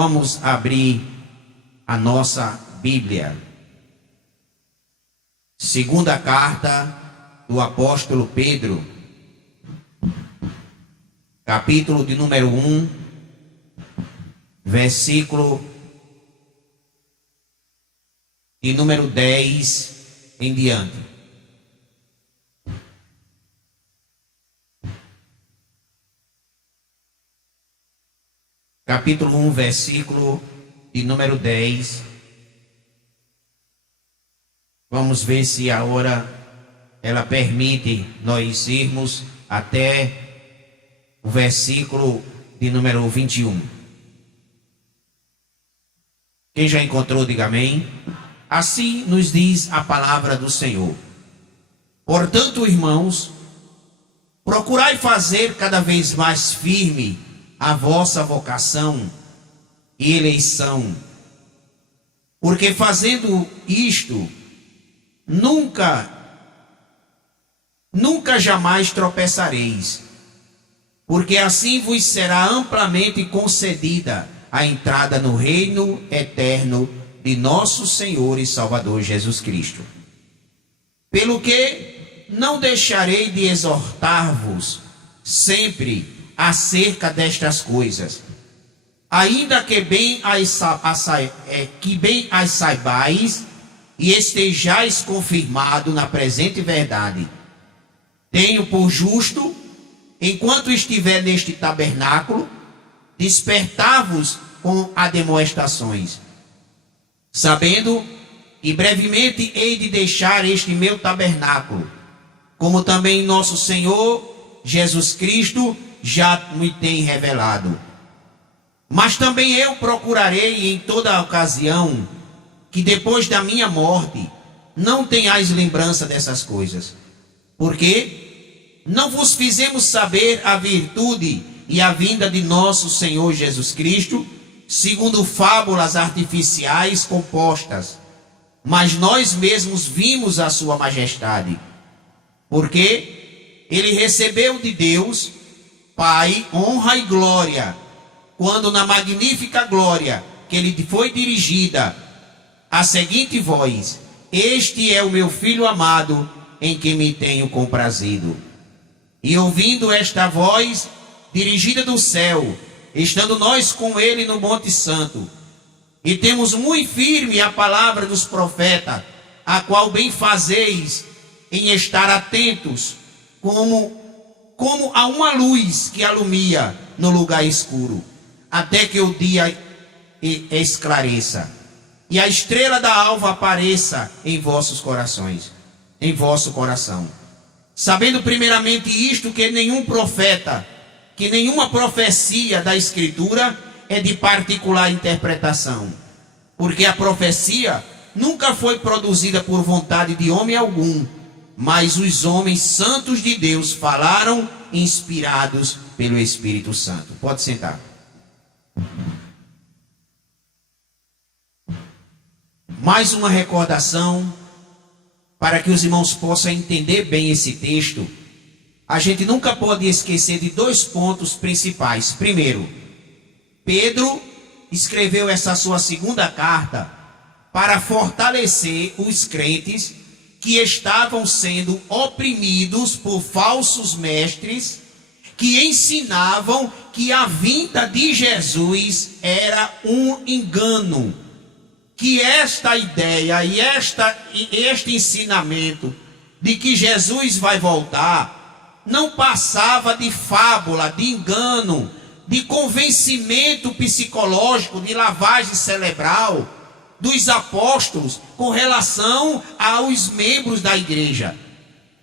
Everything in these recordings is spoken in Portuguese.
Vamos abrir a nossa Bíblia. Segunda carta do apóstolo Pedro, capítulo de número 1, versículo de número 10 em diante. Capítulo 1, versículo de número 10. Vamos ver se a hora ela permite nós irmos até o versículo de número 21. Quem já encontrou, diga amém. Assim nos diz a palavra do Senhor. Portanto, irmãos, procurai fazer cada vez mais firme a vossa vocação e eleição, porque fazendo isto, nunca jamais tropeçareis, porque assim vos será amplamente concedida a entrada no reino eterno de nosso Senhor e Salvador Jesus Cristo. Pelo que não deixarei de exortar-vos sempre acerca destas coisas, ainda que bem as saibais e estejais confirmado na presente verdade. Tenho por justo, enquanto estiver neste tabernáculo, despertar-vos com admoestações, sabendo que brevemente hei de deixar este meu tabernáculo, como também nosso Senhor Jesus Cristo já me tem revelado. Mas também eu procurarei em toda ocasião que depois da minha morte não tenhais lembrança dessas coisas, porque não vos fizemos saber a virtude e a vinda de nosso Senhor Jesus Cristo, segundo fábulas artificiais compostas, mas nós mesmos vimos a sua majestade, porque ele recebeu de Deus Pai honra e glória, quando na magnífica glória que lhe foi dirigida a seguinte voz: este é o meu filho amado, em quem me tenho comprazido. E ouvindo esta voz dirigida do céu, estando nós com ele no Monte Santo, e temos muito firme a palavra dos profetas, a qual bem fazeis em estar atentos, como a uma luz que alumia no lugar escuro, até que o dia esclareça, e a estrela da alva apareça em vossos corações, em vosso coração. Sabendo primeiramente isto, que nenhum profeta, que nenhuma profecia da Escritura é de particular interpretação, porque a profecia nunca foi produzida por vontade de homem algum, mas os homens santos de Deus falaram inspirados pelo Espírito Santo. Pode sentar. Mais uma recordação para que os irmãos possam entender bem esse texto. A gente nunca pode esquecer de dois pontos principais. Primeiro, Pedro escreveu essa sua segunda carta para fortalecer os crentes que estavam sendo oprimidos por falsos mestres que ensinavam que a vinda de Jesus era um engano, que esta ideia e este ensinamento de que Jesus vai voltar não passava de fábula, de engano, de convencimento psicológico, de lavagem cerebral dos apóstolos com relação aos membros da igreja.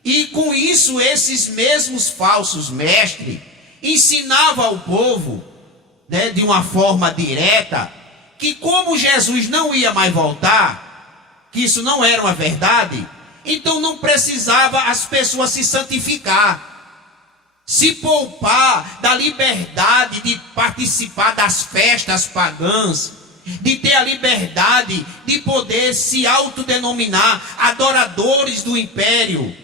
E com isso, esses mesmos falsos mestres ensinavam ao povo, de uma forma direta, que como Jesus não ia mais voltar, que isso não era uma verdade, então não precisava as pessoas se santificar, se poupar da liberdade de participar das festas pagãs, de ter a liberdade de poder se autodenominar adoradores do império.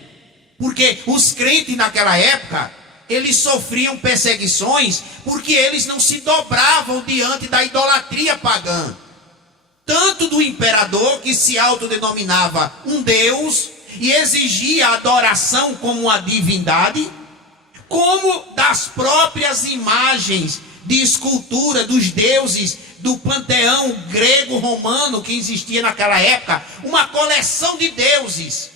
Porque os crentes naquela época, eles sofriam perseguições porque eles não se dobravam diante da idolatria pagã. Tanto do imperador, que se autodenominava um deus e exigia adoração como uma divindade, como das próprias imagens de escultura dos deuses do panteão grego-romano que existia naquela época, uma coleção de deuses.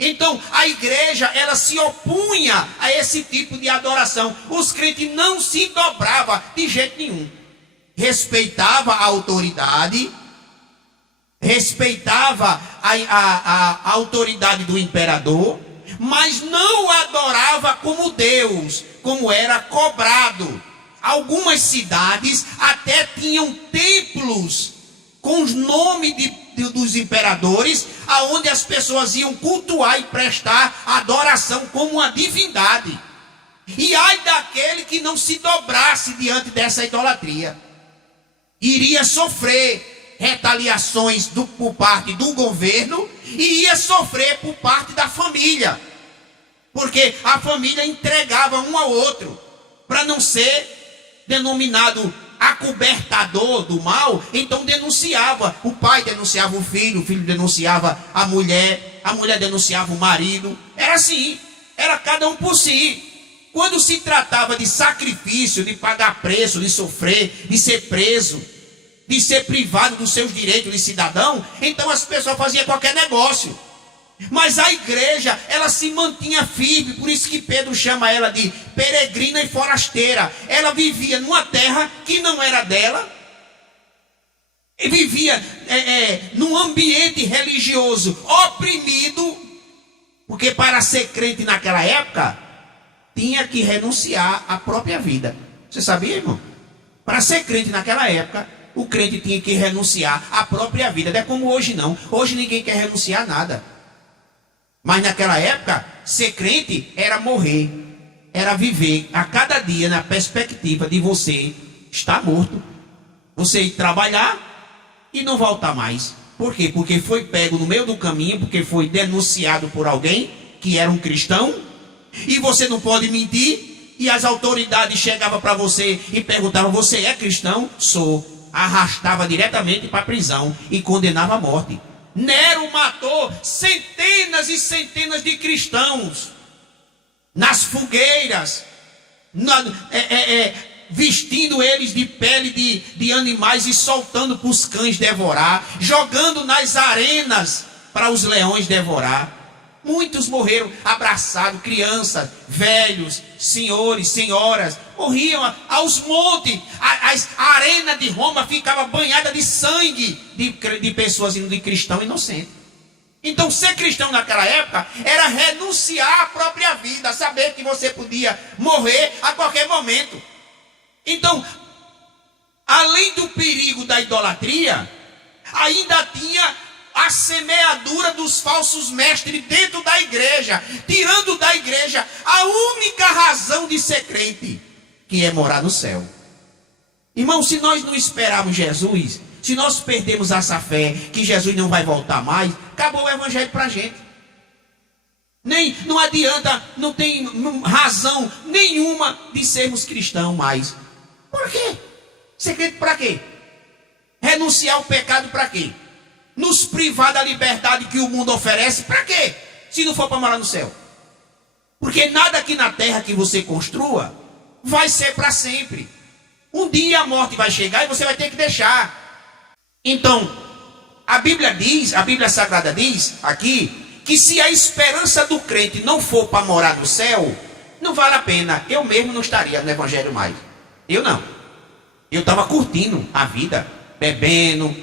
Então a igreja, ela se opunha a esse tipo de adoração. Os crentes não se dobravam de jeito nenhum. Respeitava a autoridade, respeitava a autoridade do imperador, mas não o adorava como Deus, como era cobrado. Algumas cidades até tinham templos com os nomes dos imperadores, aonde as pessoas iam cultuar e prestar adoração como uma divindade. E ai daquele que não se dobrasse diante dessa idolatria, iria sofrer retaliações por parte do governo e ia sofrer por parte da família, porque a família entregava um ao outro para não ser denominado acobertador do mal. Então denunciava, o pai denunciava o filho denunciava a mulher denunciava o marido. Era assim, era cada um por si. Quando se tratava de sacrifício, de pagar preço, de sofrer, de ser preso, de ser privado dos seus direitos de cidadão, então as pessoas faziam qualquer negócio. Mas a igreja, ela se mantinha firme. Por isso que Pedro chama ela de peregrina e forasteira. Ela vivia numa terra que não era dela, e vivia num ambiente religioso oprimido, porque para ser crente naquela época tinha que renunciar à própria vida. Você sabia, irmão? Para ser crente naquela época, o crente tinha que renunciar à própria vida. Não é como hoje não. Hoje ninguém quer renunciar a nada. Mas naquela época, ser crente era morrer, era viver a cada dia na perspectiva de você estar morto, você ir trabalhar e não voltar mais. Por quê? Porque foi pego no meio do caminho, porque foi denunciado por alguém que era um cristão, e você não pode mentir, e as autoridades chegavam para você e perguntavam: você é cristão? Sou. Arrastava diretamente para a prisão e condenava à morte. Nero matou centenas e centenas de cristãos nas fogueiras, vestindo eles de pele de animais e soltando para os cães devorar, jogando nas arenas para os leões devorar. Muitos morreram abraçados, crianças, velhos, senhores, senhoras, morriam aos montes. A arena de Roma ficava banhada de sangue de pessoas de cristão inocente. Então ser cristão naquela época era renunciar à própria vida, saber que você podia morrer a qualquer momento. Então, além do perigo da idolatria, ainda tinha a semeadura dos falsos mestres dentro da igreja, tirando da igreja a única razão de ser crente, que é morar no céu. Irmão, se nós não esperarmos Jesus, se nós perdemos essa fé que Jesus não vai voltar mais, acabou o evangelho para a gente. Não adianta, não tem razão nenhuma de sermos cristãos mais. Por quê? Ser crente para quê? Renunciar ao pecado para quê? Nos privar da liberdade que o mundo oferece, para quê? Se não for para morar no céu. Porque nada aqui na terra que você construa vai ser para sempre. Um dia a morte vai chegar e você vai ter que deixar. Então, a Bíblia diz, a Bíblia Sagrada diz aqui, que se a esperança do crente não for para morar no céu, não vale a pena. Eu mesmo não estaria no evangelho mais. Eu não. Eu estava curtindo a vida, bebendo,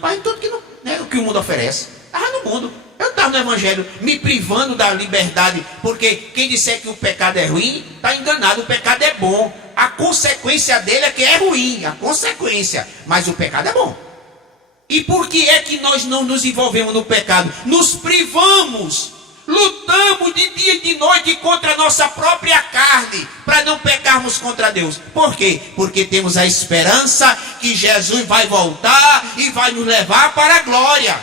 fazendo tudo que, o que o mundo oferece. Estava no mundo. Eu estava no evangelho, me privando da liberdade, porque quem disser que o pecado é ruim, está enganado. O pecado é bom. A consequência dele é que é ruim, a consequência. Mas o pecado é bom. E por que é que nós não nos envolvemos no pecado? Nos privamos, lutamos de dia e de noite contra a nossa própria carne, para não pecarmos contra Deus. Por quê? Porque temos a esperança que Jesus vai voltar e vai nos levar para a glória.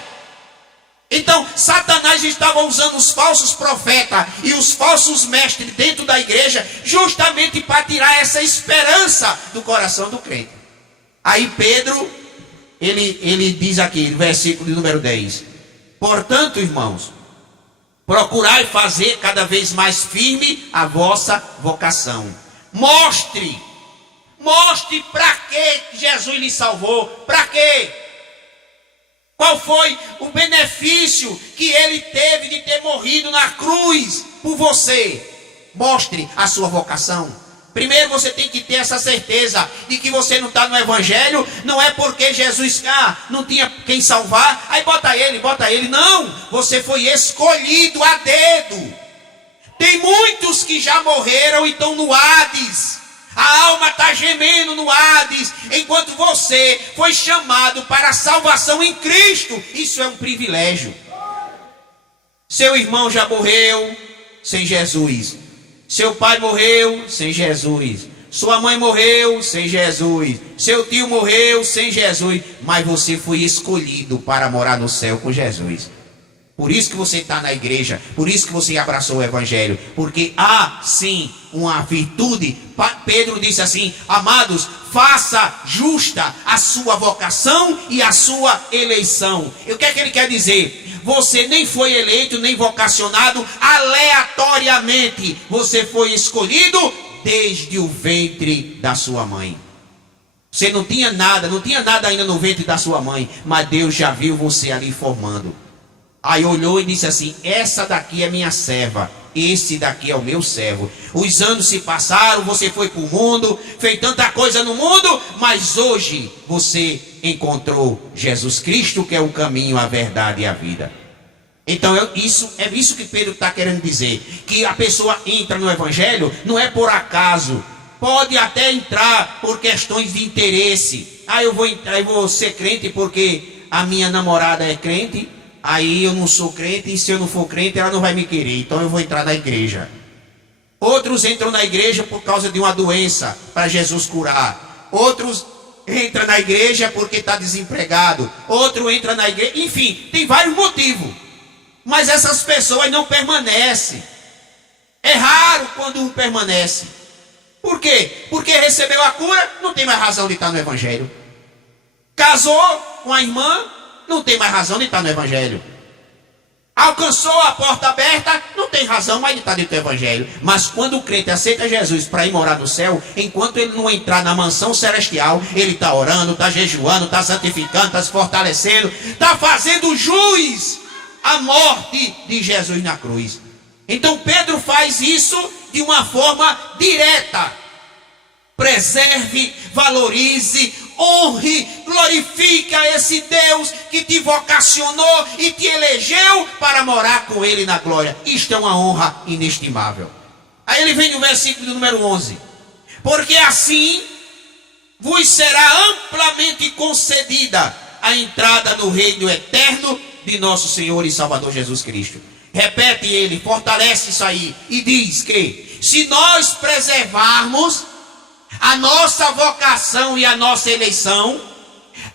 Então, Satanás estava usando os falsos profetas e os falsos mestres dentro da igreja, justamente para tirar essa esperança do coração do crente. Aí Pedro, ele diz aqui, no versículo de número 10: portanto, irmãos, procurai fazer cada vez mais firme a vossa vocação. Mostre para que Jesus lhe salvou, para quê? Qual foi o benefício que ele teve de ter morrido na cruz por você? Mostre a sua vocação. Primeiro você tem que ter essa certeza de que você não está no evangelho, não é porque Jesus não tinha quem salvar, aí bota ele. Não, você foi escolhido a dedo. Tem muitos que já morreram e estão no Hades. A alma está gemendo no Hades, enquanto você foi chamado para a salvação em Cristo. Isso é um privilégio. Seu irmão já morreu sem Jesus. Seu pai morreu sem Jesus. Sua mãe morreu sem Jesus. Seu tio morreu sem Jesus. Mas você foi escolhido para morar no céu com Jesus. Por isso que você está na igreja, por isso que você abraçou o evangelho, porque há sim uma virtude. Pedro disse assim: amados, faça justa a sua vocação e a sua eleição. E o que é que ele quer dizer? Você nem foi eleito, nem vocacionado aleatoriamente. Você foi escolhido desde o ventre da sua mãe. Você não tinha nada ainda no ventre da sua mãe, mas Deus já viu você ali formando. Aí olhou e disse assim: essa daqui é minha serva, esse daqui é o meu servo. Os anos se passaram, você foi para o mundo, fez tanta coisa no mundo, mas hoje você encontrou Jesus Cristo, que é o caminho, a verdade e a vida. Então é isso que Pedro está querendo dizer, que a pessoa entra no evangelho não é por acaso. Pode até entrar por questões de interesse. Eu vou ser crente porque a minha namorada é crente. Aí eu não sou crente, e se eu não for crente, ela não vai me querer, então eu vou entrar na igreja. Outros entram na igreja por causa de uma doença, para Jesus curar. Outros entram na igreja porque está desempregado. Outro entra na igreja, enfim, tem vários motivos. Mas essas pessoas não permanecem. É raro quando um permanece. Por quê? Porque recebeu a cura, não tem mais razão de estar no evangelho. Casou com a irmã, não tem mais razão de estar no evangelho. Alcançou a porta aberta, não tem razão mais de estar dentro do evangelho. Mas quando o crente aceita Jesus para ir morar no céu, enquanto ele não entrar na mansão celestial, ele está orando, está jejuando, está santificando, está se fortalecendo, está fazendo jus à morte de Jesus na cruz. Então Pedro faz isso de uma forma direta. Preserve, valorize, honre, glorifique a esse Deus que te vocacionou e te elegeu para morar com ele na glória. Isto é uma honra inestimável. Aí ele vem no versículo número 11: porque assim vos será amplamente concedida a entrada no reino eterno de nosso Senhor e Salvador Jesus Cristo. Repete ele, fortalece isso aí e diz que se nós preservarmos a nossa vocação e a nossa eleição,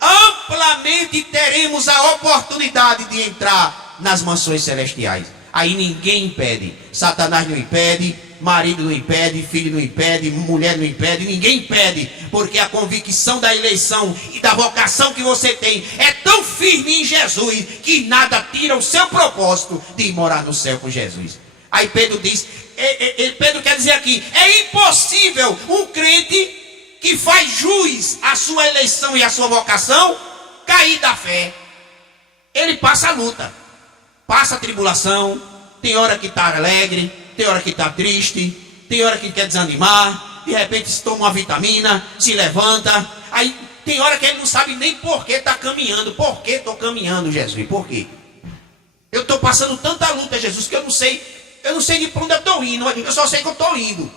amplamente teremos a oportunidade de entrar nas mansões celestiais. Aí ninguém impede. Satanás não impede, marido não impede, filho não impede, mulher não impede, ninguém impede, porque a convicção da eleição e da vocação que você tem é tão firme em Jesus que nada tira o seu propósito de ir morar no céu com Jesus. Aí Pedro diz, Pedro quer dizer aqui, é impossível um crente que faz jus à sua eleição e à sua vocação cair da fé. Ele passa a luta, passa a tribulação, tem hora que está alegre, tem hora que está triste, tem hora que quer desanimar, de repente se toma uma vitamina, se levanta, aí tem hora que ele não sabe nem por que está caminhando. Por que estou caminhando, Jesus? Por quê? Eu estou passando tanta luta, Jesus, que eu não sei de para onde eu estou indo, eu só sei que eu estou indo.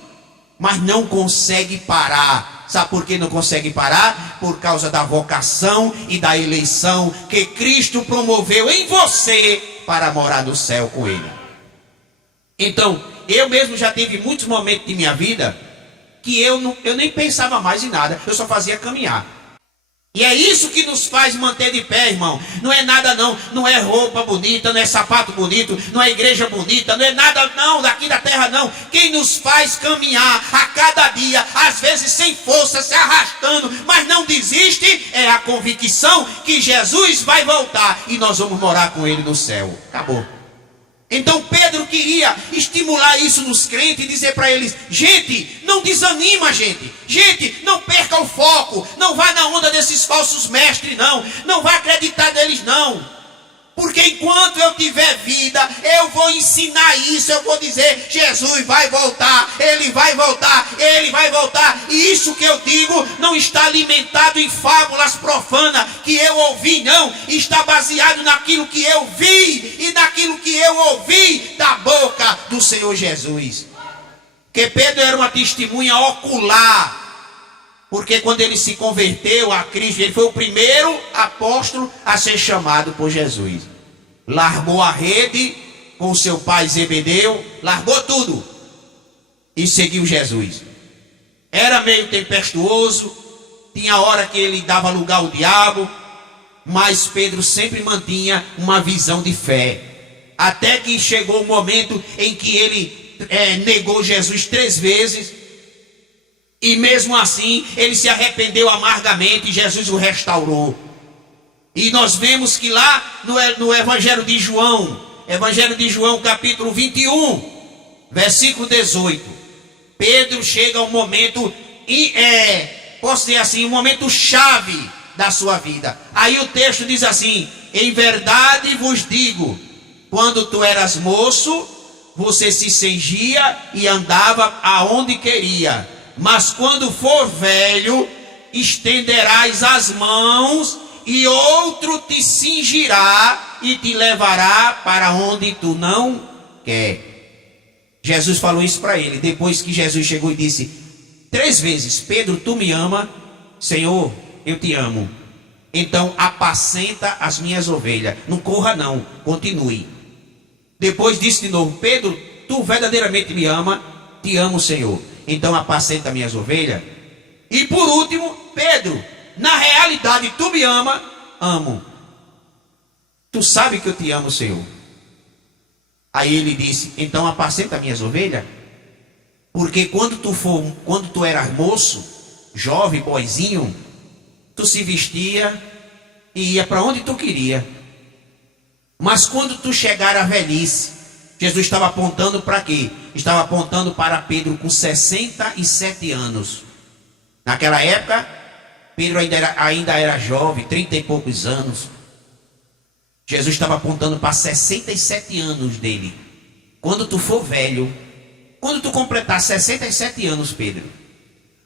Mas não consegue parar. Sabe por que não consegue parar? Por causa da vocação e da eleição que Cristo promoveu em você para morar no céu com Ele. Então, eu mesmo já tive muitos momentos de minha vida que eu nem pensava mais em nada, eu só fazia caminhar. E é isso que nos faz manter de pé, irmão. Não é nada não, não é roupa bonita, não é sapato bonito, não é igreja bonita, não é nada não, daqui da terra não. Quem nos faz caminhar a cada dia, às vezes sem força, se arrastando, mas não desiste, é a convicção que Jesus vai voltar e nós vamos morar com ele no céu. Acabou. Então Pedro queria estimular isso nos crentes e dizer para eles: gente, não desanima, gente, não perca o foco, não vá na onda desses falsos mestres não vá acreditar neles não, porque enquanto eu tiver vida, eu vou ensinar isso, eu vou dizer: Jesus vai voltar, ele vai voltar, e isso que eu digo não está alimentado em fábulas profanas que eu ouvi, não, está baseado naquilo que eu vi e naquilo que eu ouvi da boca do Senhor Jesus. Que Pedro era uma testemunha ocular, porque quando ele se converteu a Cristo, ele foi o primeiro apóstolo a ser chamado por Jesus. Largou a rede com seu pai Zebedeu, largou tudo e seguiu Jesus. Era meio tempestuoso, tinha hora que ele dava lugar ao diabo, mas Pedro sempre mantinha uma visão de fé. Até que chegou o momento em que ele negou Jesus 3 vezes. E mesmo assim, ele se arrependeu amargamente e Jesus o restaurou. E nós vemos que lá no Evangelho de João, capítulo 21, versículo 18, Pedro chega a um momento, posso dizer assim, um momento chave da sua vida. Aí o texto diz assim: em verdade vos digo, quando tu eras moço, você se cingia e andava aonde queria. Mas quando for velho, estenderás as mãos e outro te cingirá e te levará para onde tu não quer. Jesus falou isso para ele, depois que Jesus chegou e disse 3 vezes: Pedro, tu me ama? Senhor, eu te amo. Então apacenta as minhas ovelhas. Não corra não, continue. Depois disse de novo: Pedro, tu verdadeiramente me ama? Te amo, Senhor. Então apacenta minhas ovelhas. E por último: Pedro, na realidade tu me ama? Amo. Tu sabe que eu te amo, Senhor. Aí ele disse: então apacenta minhas ovelhas. Porque quando tu eras moço, jovem, boizinho, tu se vestia e ia para onde tu queria. Mas quando tu chegar à velhice, Jesus estava apontando para quê? Estava apontando para Pedro com 67 anos. Naquela época, Pedro ainda era jovem, 30 e poucos anos. Jesus estava apontando para 67 anos dele. Quando tu for velho, quando tu completar 67 anos, Pedro,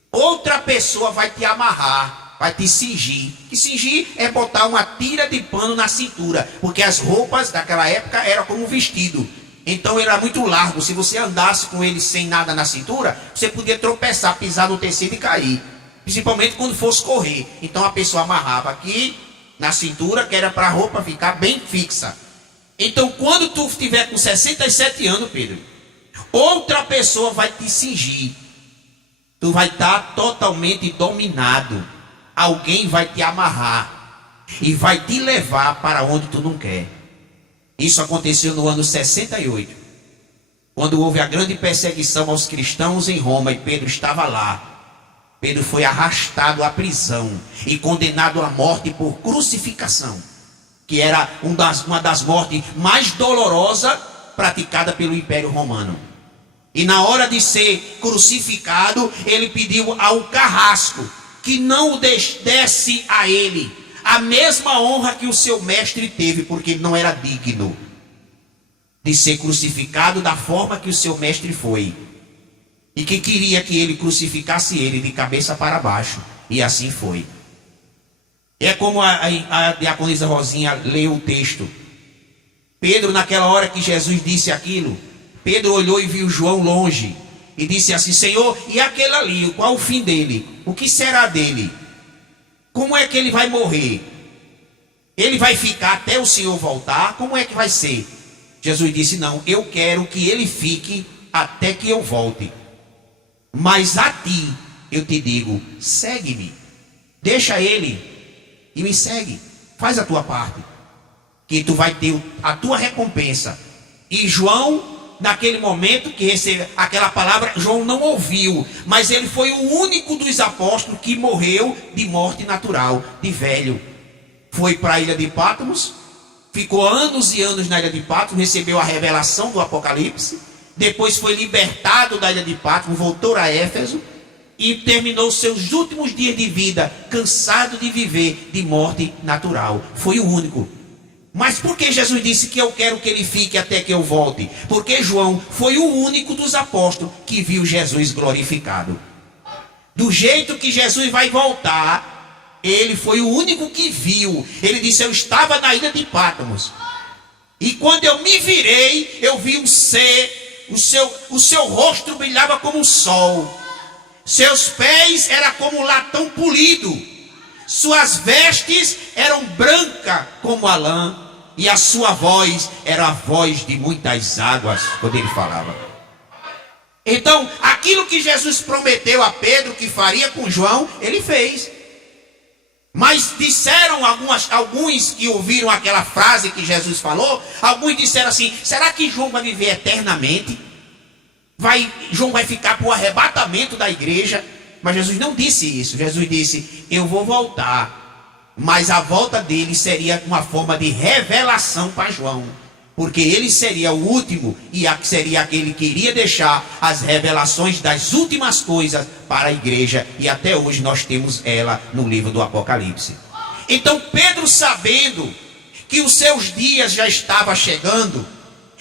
outra pessoa vai te amarrar, vai te cingir. Que cingir é botar uma tira de pano na cintura, porque as roupas daquela época eram como um vestido. Então era muito largo. Se você andasse com ele sem nada na cintura, você podia tropeçar, pisar no tecido e cair. Principalmente quando fosse correr. Então a pessoa amarrava aqui na cintura, que era para a roupa ficar bem fixa. Então quando tu estiver com 67 anos, Pedro, outra pessoa vai te cingir. Tu vai estar totalmente dominado. Alguém vai te amarrar e vai te levar para onde tu não quer. Isso aconteceu no ano 68, quando houve a grande perseguição aos cristãos em Roma e Pedro estava lá. Pedro foi arrastado à prisão e condenado à morte por crucificação, que era uma das mortes mais dolorosas praticadas pelo Império Romano. E na hora de ser crucificado, ele pediu ao carrasco que não desse a ele a mesma honra que o seu mestre teve, porque ele não era digno de ser crucificado da forma que o seu mestre foi. E que queria que ele crucificasse ele de cabeça para baixo. E assim foi. É como a diaconisa Rosinha leu o texto. Pedro, naquela hora que Jesus disse aquilo, Pedro olhou e viu João longe. E disse assim: Senhor, e aquele ali, qual o fim dele? O que será dele? Como é que ele vai morrer? Ele vai ficar até o Senhor voltar? Como é que vai ser? Jesus disse: não, eu quero que ele fique até que eu volte. Mas a ti eu te digo: segue-me. Deixa ele. e me segue. Faz a tua parte, que tu vai ter a tua recompensa. E João, naquele momento que recebeu aquela palavra, João não ouviu, mas ele foi o único dos apóstolos que morreu de morte natural, de velho. Foi para a ilha de Patmos, ficou anos e anos na ilha de Patmos, recebeu a revelação do Apocalipse, depois foi libertado da ilha de Patmos, voltou a Éfeso e terminou seus últimos dias de vida cansado de viver de morte natural. Foi o único. Mas por que Jesus disse que eu quero que ele fique até que eu volte? Porque João foi o único dos apóstolos que viu Jesus glorificado. Do jeito que Jesus vai voltar, ele foi o único que viu. Ele disse: eu estava na ilha de Patmos, e quando eu me virei, eu vi um ser, o seu rosto brilhava como o sol, seus pés eram como latão polido, suas vestes eram brancas como a lã, e a sua voz era a voz de muitas águas, quando ele falava. Então, aquilo que Jesus prometeu a Pedro que faria com João, ele fez. Mas disseram alguns que ouviram aquela frase que Jesus falou, alguns disseram assim: será que João vai viver eternamente? João vai ficar para o arrebatamento da igreja? Mas Jesus não disse isso. Jesus disse: eu vou voltar, mas a volta dele seria uma forma de revelação para João, porque ele seria o último e seria aquele que iria deixar as revelações das últimas coisas para a igreja, e até hoje nós temos ela no livro do Apocalipse. Então Pedro, sabendo que os seus dias já estavam chegando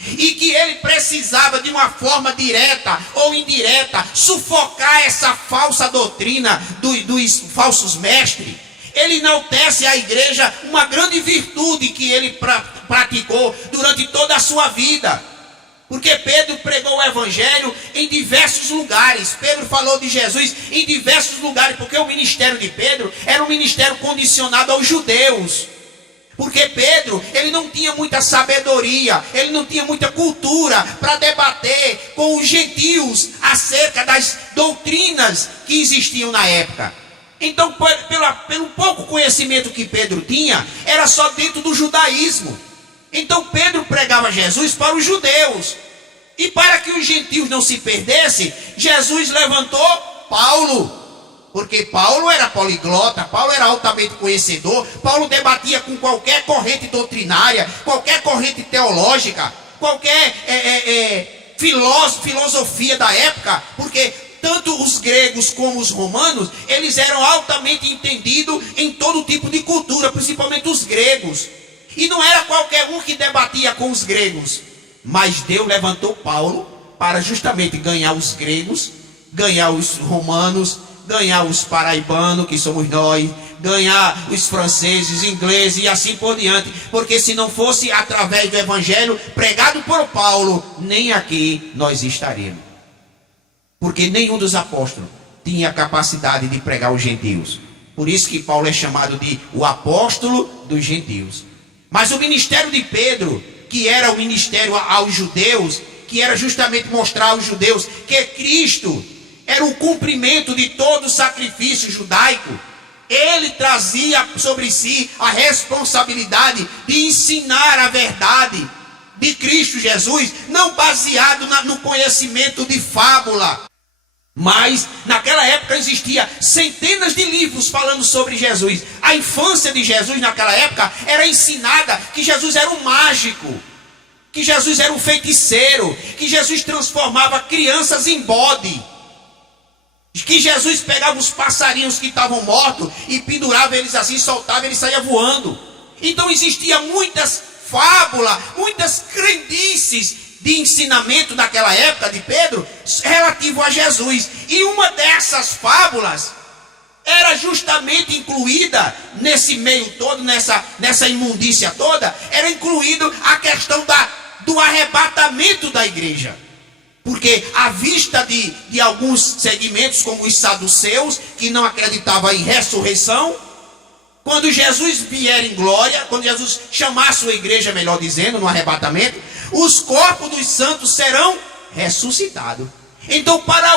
e que ele precisava de uma forma direta ou indireta sufocar essa falsa doutrina dos falsos mestres, ele enaltece a igreja, uma grande virtude que ele praticou durante toda a sua vida. Porque Pedro pregou o evangelho em diversos lugares. Pedro falou de Jesus em diversos lugares, porque o ministério de Pedro era um ministério condicionado aos judeus. Porque Pedro, ele não tinha muita sabedoria, ele não tinha muita cultura para debater com os gentios acerca das doutrinas que existiam na época. Então, pelo pouco conhecimento que Pedro tinha, era só dentro do judaísmo. Então Pedro pregava Jesus para os judeus. E para que os gentios não se perdessem, Jesus levantou Paulo. Porque Paulo era poliglota, Paulo era altamente conhecedor, Paulo debatia com qualquer corrente doutrinária, qualquer corrente teológica, qualquer filosofia da época, porque tanto os gregos como os romanos, eles eram altamente entendidos em todo tipo de cultura, principalmente os gregos. E não era qualquer um que debatia com os gregos, mas Deus levantou Paulo para justamente ganhar os gregos, ganhar os romanos, ganhar os paraibanos, que somos nós, ganhar os franceses, ingleses e assim por diante. Porque se não fosse através do evangelho pregado por Paulo, nem aqui nós estaríamos. Porque nenhum dos apóstolos tinha capacidade de pregar os gentios. Por isso que Paulo é chamado de o apóstolo dos gentios. Mas o ministério de Pedro, que era o ministério aos judeus, que era justamente mostrar aos judeus que Cristo era o cumprimento de todo o sacrifício judaico, ele trazia sobre si a responsabilidade de ensinar a verdade de Cristo Jesus, não baseado no conhecimento de fábula. Mas naquela época existia centenas de livros falando sobre Jesus. A infância de Jesus naquela época era ensinada que Jesus era um mágico, que Jesus era um feiticeiro, que Jesus transformava crianças em bode, que Jesus pegava os passarinhos que estavam mortos e pendurava eles assim, soltava, eles saíam voando. Então existia muitas fábulas, muitas crendices de ensinamento naquela época de Pedro relativo a Jesus. E uma dessas fábulas era justamente incluída nesse meio todo, nessa imundícia toda, era incluído a questão do arrebatamento da igreja. Porque à vista de alguns segmentos, como os saduceus, que não acreditavam em ressurreição, quando Jesus vier em glória, quando Jesus chamar a sua igreja, melhor dizendo, no arrebatamento, os corpos dos santos serão ressuscitados. Então, para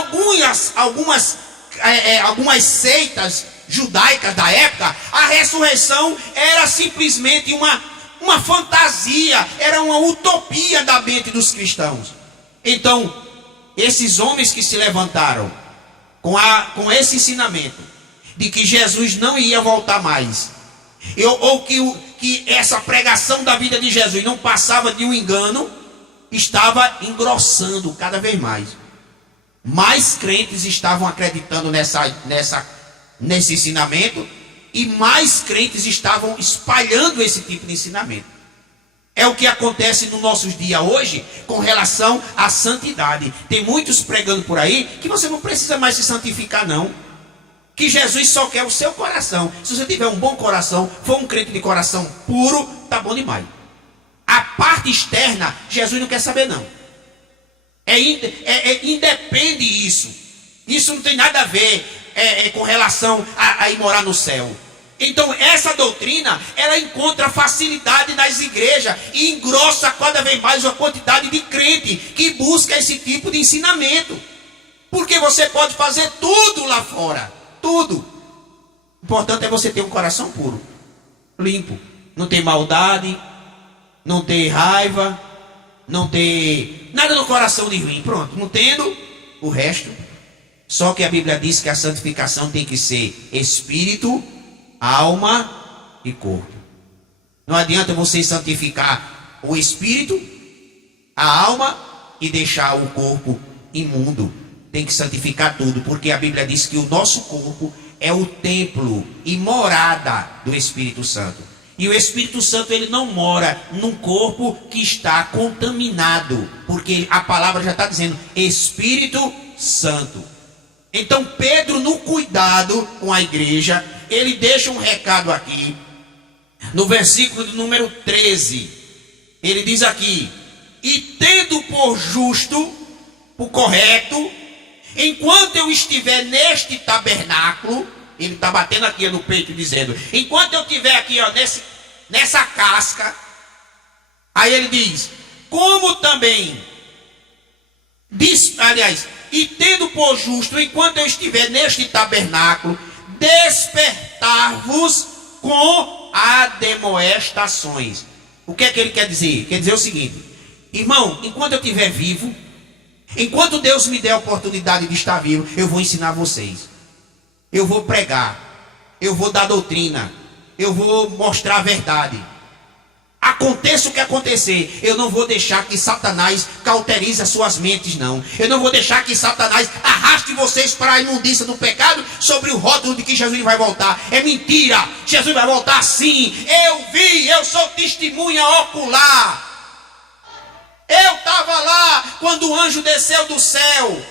algumas seitas judaicas da época, a ressurreição era simplesmente uma fantasia, era uma utopia da mente dos cristãos. Então, esses homens que se levantaram com esse ensinamento de que Jesus não ia voltar mais, ou que essa pregação da vida de Jesus não passava de um engano, estava engrossando cada vez mais. Mais crentes estavam acreditando nesse ensinamento, e mais crentes estavam espalhando esse tipo de ensinamento. É o que acontece nos nossos dias hoje com relação à santidade. Tem muitos pregando por aí que você não precisa mais se santificar, não. Que Jesus só quer o seu coração. Se você tiver um bom coração, for um crente de coração puro, tá bom demais. A parte externa, Jesus não quer saber, não. Independe isso. Isso não tem nada a ver com relação a ir morar no céu. Então essa doutrina, ela encontra facilidade nas igrejas e engrossa cada vez mais a quantidade de crente que busca esse tipo de ensinamento. Porque você pode fazer tudo lá fora, tudo. O importante é você ter um coração puro, limpo, não ter maldade, não ter raiva, não ter nada no coração de ruim. Pronto, não tendo o resto. Só que a Bíblia diz que a santificação tem que ser espírito, alma e corpo. Não adianta você santificar o espírito, a alma e deixar o corpo imundo. Tem que santificar tudo, porque a Bíblia diz que o nosso corpo é o templo e morada do Espírito Santo. E o Espírito Santo, ele não mora num corpo que está contaminado, porque a palavra já está dizendo Espírito Santo. Então Pedro, no cuidado com a igreja, ele deixa um recado aqui, no versículo de número 13, ele diz aqui: e tendo por justo, por correto, enquanto eu estiver neste tabernáculo, ele está batendo aqui no peito dizendo, enquanto eu estiver aqui, ó, nessa casca, aí ele diz, como também, e tendo por justo, enquanto eu estiver neste tabernáculo, despertar-vos com admoestações. O que é que ele quer dizer? Quer dizer o seguinte, irmão, enquanto eu estiver vivo, enquanto Deus me der a oportunidade de estar vivo, eu vou ensinar vocês, eu vou pregar, eu vou dar doutrina, eu vou mostrar a verdade. Aconteça o que acontecer, eu não vou deixar que Satanás cauterize as suas mentes, não. Eu não vou deixar que Satanás arraste vocês para a imundícia do pecado sobre o rótulo de que Jesus vai voltar. É mentira, Jesus vai voltar sim. Eu sou testemunha ocular. Eu estava lá quando o anjo desceu do céu,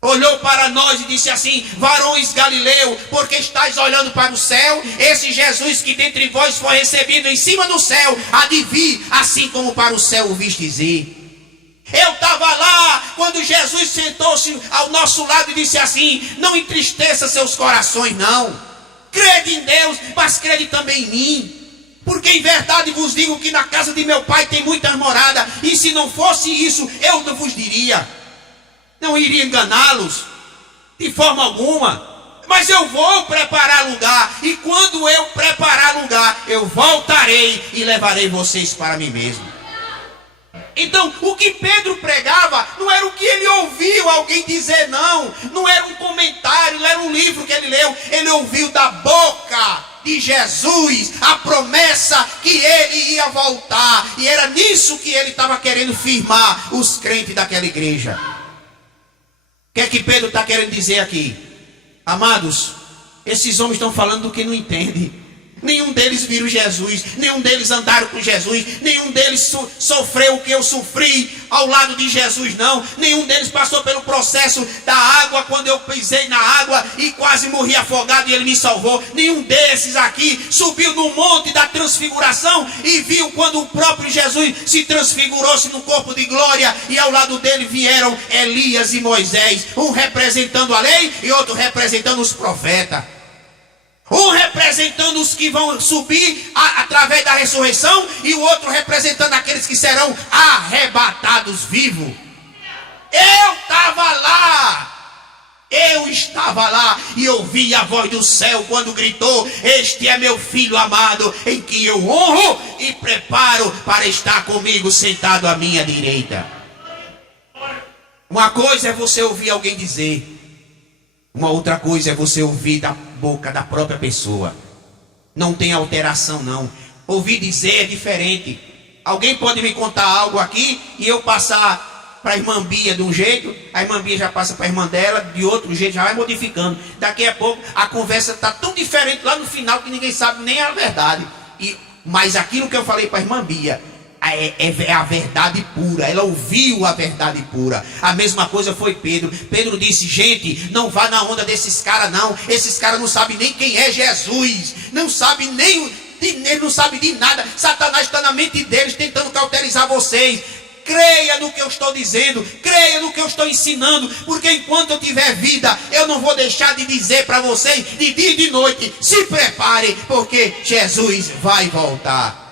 olhou para nós e disse assim, varões Galileu, porque estáis olhando para o céu? Esse Jesus que dentre vós foi recebido em cima do céu, há de vir, assim como para o céu o vistes ir. Eu estava lá quando Jesus sentou-se ao nosso lado e disse assim, não entristeça seus corações não, crede em Deus, mas crede também em mim. Porque em verdade vos digo que na casa de meu pai tem muitas moradas, e se não fosse isso, eu não vos diria. Não iria enganá-los de forma alguma, mas eu vou preparar lugar, e quando eu preparar lugar, eu voltarei e levarei vocês para mim mesmo. Então, o que Pedro pregava não era o que ele ouviu alguém dizer, não era um comentário, não era um livro que ele leu, ele ouviu da boca de Jesus a promessa que ele ia voltar, e era nisso que ele estava querendo firmar os crentes daquela igreja. O que é que Pedro está querendo dizer aqui? Amados, esses homens estão falando do que não entendem. Nenhum deles viram Jesus, nenhum deles andaram com Jesus, nenhum deles sofreu o que eu sofri ao lado de Jesus, não. Nenhum deles passou pelo processo da água, quando eu pisei na água e quase morri afogado e ele me salvou. Nenhum desses aqui subiu no monte da transfiguração e viu quando o próprio Jesus se transfigurou-se no corpo de glória, e ao lado dele vieram Elias e Moisés, um representando a lei e outro representando os profetas. Um representando os que vão subir através da ressurreição, e o outro representando aqueles que serão arrebatados vivos. Eu estava lá Eu estava lá e ouvi a voz do céu quando gritou: este é meu filho amado, em que eu honro e preparo para estar comigo sentado à minha direita. Uma coisa é você ouvir alguém dizer, uma outra coisa é você ouvir da boca da própria pessoa. Não tem alteração não. Ouvir dizer é diferente. Alguém pode me contar algo aqui e eu passar para a irmã Bia de um jeito, a irmã Bia já passa para a irmã dela de outro jeito, já vai modificando. Daqui a pouco a conversa está tão diferente lá no final que ninguém sabe nem a verdade. Mas aquilo que eu falei para a irmã Bia é a verdade pura. Ela ouviu a verdade pura. A mesma coisa foi Pedro. Pedro disse: gente, não vá na onda desses caras não. Esses caras não sabem nem quem é Jesus. Não sabem nem... Ele não sabe de nada. Satanás está na mente deles tentando cauterizar vocês. Creia no que eu estou dizendo, creia no que eu estou ensinando, porque enquanto eu tiver vida, eu não vou deixar de dizer para vocês, de dia e de noite: se prepare, porque Jesus vai voltar.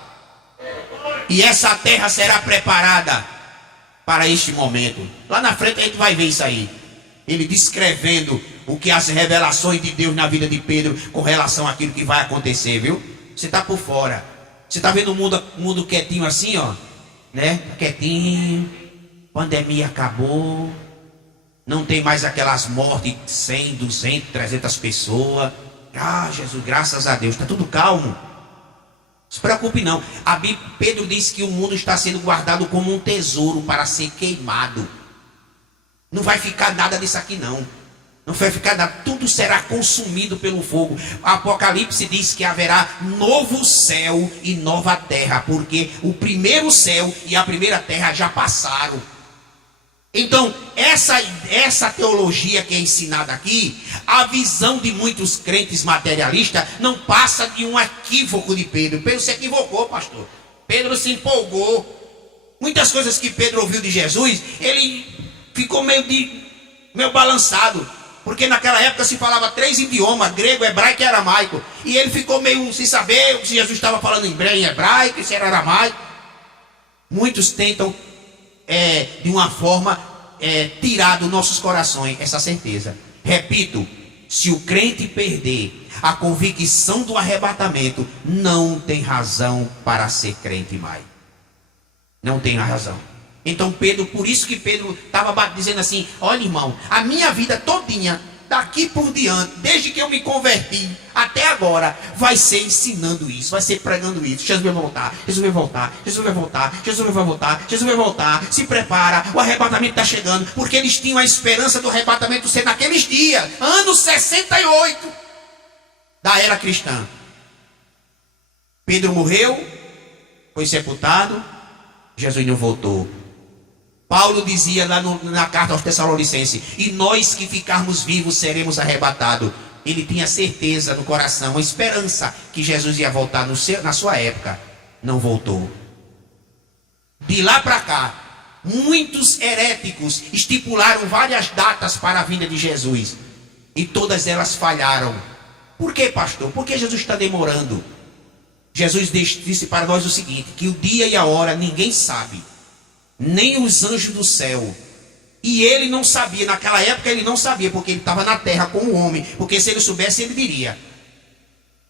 E essa terra será preparada para este momento. Lá na frente a gente vai ver isso aí. Ele descrevendo o que as revelações de Deus na vida de Pedro com relação àquilo que vai acontecer, viu? Você está por fora. Você está vendo o mundo quietinho assim, ó, né? Quietinho. Pandemia acabou. Não tem mais aquelas mortes de 100, 200, 300 pessoas. Ah, Jesus, graças a Deus. Está tudo calmo. Não se preocupe não. Pedro disse que o mundo está sendo guardado como um tesouro para ser queimado. Não vai ficar nada disso aqui não. Não vai ficar nada. Tudo será consumido pelo fogo. Apocalipse diz que haverá novo céu e nova terra, porque o primeiro céu e a primeira terra já passaram. Então, essa teologia que é ensinada aqui, a visão de muitos crentes materialistas não passa de um equívoco de Pedro. Pedro se equivocou, pastor. Pedro se empolgou. Muitas coisas que Pedro ouviu de Jesus, ele ficou meio balançado. Porque naquela época se falava 3 idiomas: grego, hebraico e aramaico. E ele ficou meio sem saber se Jesus estava falando em hebraico, se era aramaico. Muitos tentam, de uma forma, tirar dos nossos corações essa certeza. Repito, se o crente perder a convicção do arrebatamento, não tem razão para ser crente mais. Não tem razão. Então Pedro, por isso que Pedro estava dizendo assim: olha, irmão, a minha vida todinha, daqui por diante, desde que eu me converti até agora, vai ser ensinando isso, vai ser pregando isso. Jesus vai voltar, Jesus vai voltar, Jesus vai voltar, Jesus vai voltar, Jesus vai voltar. Se prepara, o arrebatamento está chegando. Porque eles tinham a esperança do arrebatamento ser naqueles dias, anos 68 da era cristã. Pedro morreu, foi sepultado, Jesus não voltou. Paulo dizia lá na carta aos Tessalonicenses: e nós que ficarmos vivos seremos arrebatados. Ele tinha certeza no coração, a esperança que Jesus ia voltar na sua época. Não voltou. De lá para cá, muitos heréticos estipularam várias datas para a vinda de Jesus, e todas elas falharam. Por que, pastor? Porque Jesus está demorando. Jesus disse para nós o seguinte: que o dia e a hora ninguém sabe, nem os anjos do céu. E ele não sabia, naquela época ele não sabia, porque ele estava na terra com o homem. Porque se ele soubesse, ele diria.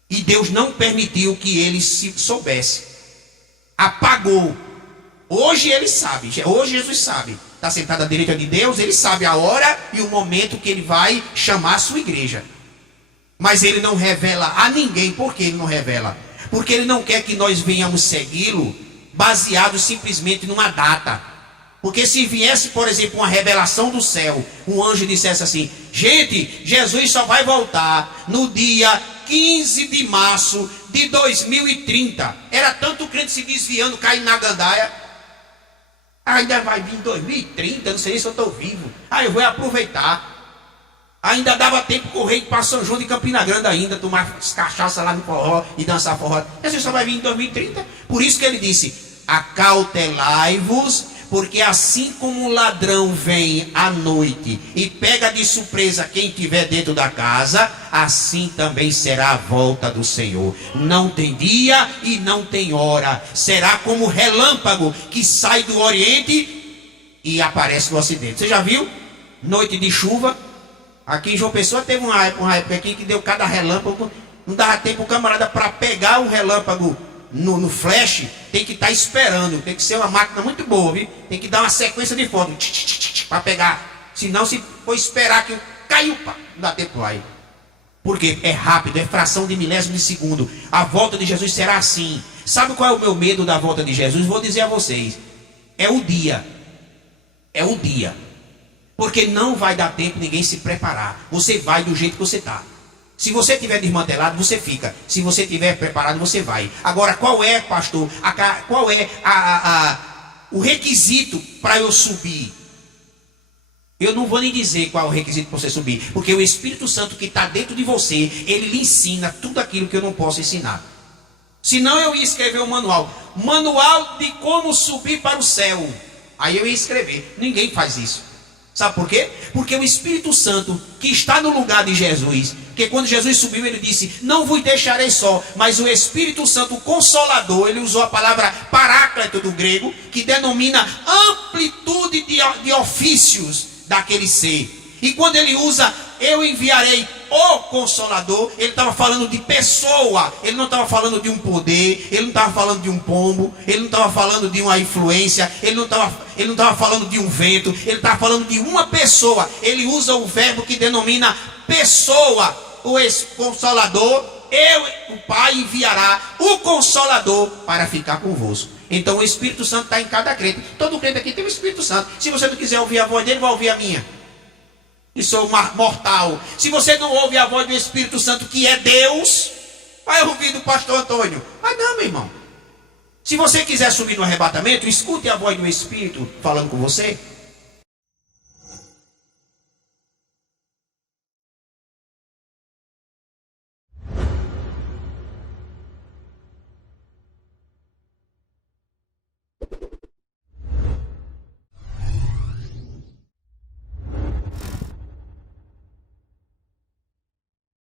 E Deus não permitiu que ele soubesse. Apagou. Hoje ele sabe, hoje Jesus sabe. Está sentado à direita de Deus, ele sabe a hora e o momento que ele vai chamar a sua igreja. Mas ele não revela a ninguém. Por que ele não revela? Porque ele não quer que nós venhamos segui-lo baseado simplesmente numa data. Porque se viesse, por exemplo, uma revelação do céu, um anjo dissesse assim: gente, Jesus só vai voltar no dia 15 de março de 2030. Era tanto crente se desviando, caindo na gandaia. Ainda vai vir em 2030, não sei se eu estou vivo. Eu vou aproveitar. Ainda dava tempo de correr para São João de Campina Grande ainda, tomar cachaça lá no forró e dançar forró. Jesus só vai vir em 2030. Por isso que ele disse: acautelai-vos, porque assim como o ladrão vem à noite e pega de surpresa quem estiver dentro da casa, assim também será a volta do Senhor. Não tem dia e não tem hora. Será como relâmpago que sai do Oriente e aparece no Ocidente. Você já viu? Noite de chuva, Aqui em João Pessoa teve uma época aqui que deu cada relâmpago. Não dava tempo o camarada para pegar um relâmpago no flash. Tem que estar esperando. Tem que ser uma máquina muito boa, viu? Tem que dar uma sequência de foto para pegar. Senão, se for esperar que caiu, pá, não dá tempo aí. Porque é rápido, é fração de milésimo de segundo. A volta de Jesus será assim. Sabe qual é o meu medo da volta de Jesus? Vou dizer a vocês. É o dia. É o dia. Porque não vai dar tempo ninguém se preparar. Você vai do jeito que você está. Se você tiver desmantelado, você fica. Se você tiver preparado, você vai. Agora, qual é, pastor? Qual é o requisito para eu subir? Eu não vou nem dizer qual é o requisito para você subir. Porque o Espírito Santo que está dentro de você, ele lhe ensina tudo aquilo que eu não posso ensinar. Senão eu ia escrever um manual. Manual de como subir para o céu. Aí eu ia escrever. Ninguém faz isso. Sabe por quê? Porque o Espírito Santo que está no lugar de Jesus, que quando Jesus subiu ele disse, não vos deixarei só, mas o Espírito Santo Consolador, ele usou a palavra paráclito do grego, que denomina amplitude de ofícios daquele ser. E quando ele usa, eu enviarei o Consolador, ele estava falando de pessoa, ele não estava falando de um poder, ele não estava falando de um pombo, ele não estava falando de uma influência, ele não estava falando de um vento, ele estava falando de uma pessoa. Ele usa o verbo que denomina pessoa, o Consolador, o Pai enviará o Consolador para ficar convosco. Então o Espírito Santo está em cada crente. Todo crente aqui tem o Espírito Santo. Se você não quiser ouvir a voz dele, vai ouvir a minha. E sou mortal. Se você não ouve a voz do Espírito Santo, que é Deus, vai ouvir do pastor Antônio. Mas não, meu irmão. Se você quiser subir no arrebatamento, escute a voz do Espírito falando com você.